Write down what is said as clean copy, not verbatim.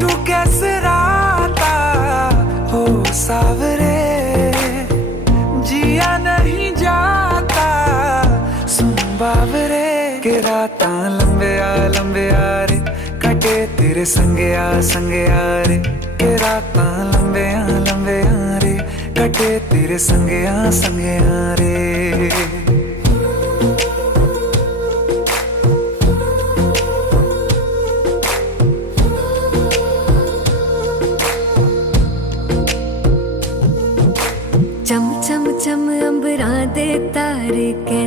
तू कैसे राता हो सावरे, जिया नहीं जाता सुन बावरे। के राता लंबे आ रे, कटे तेरे संगे आ रे। के राता लंबे आ रे, कटे तेरे संगे आ रे। चम चम चम अंबरां दे तारे कहंदे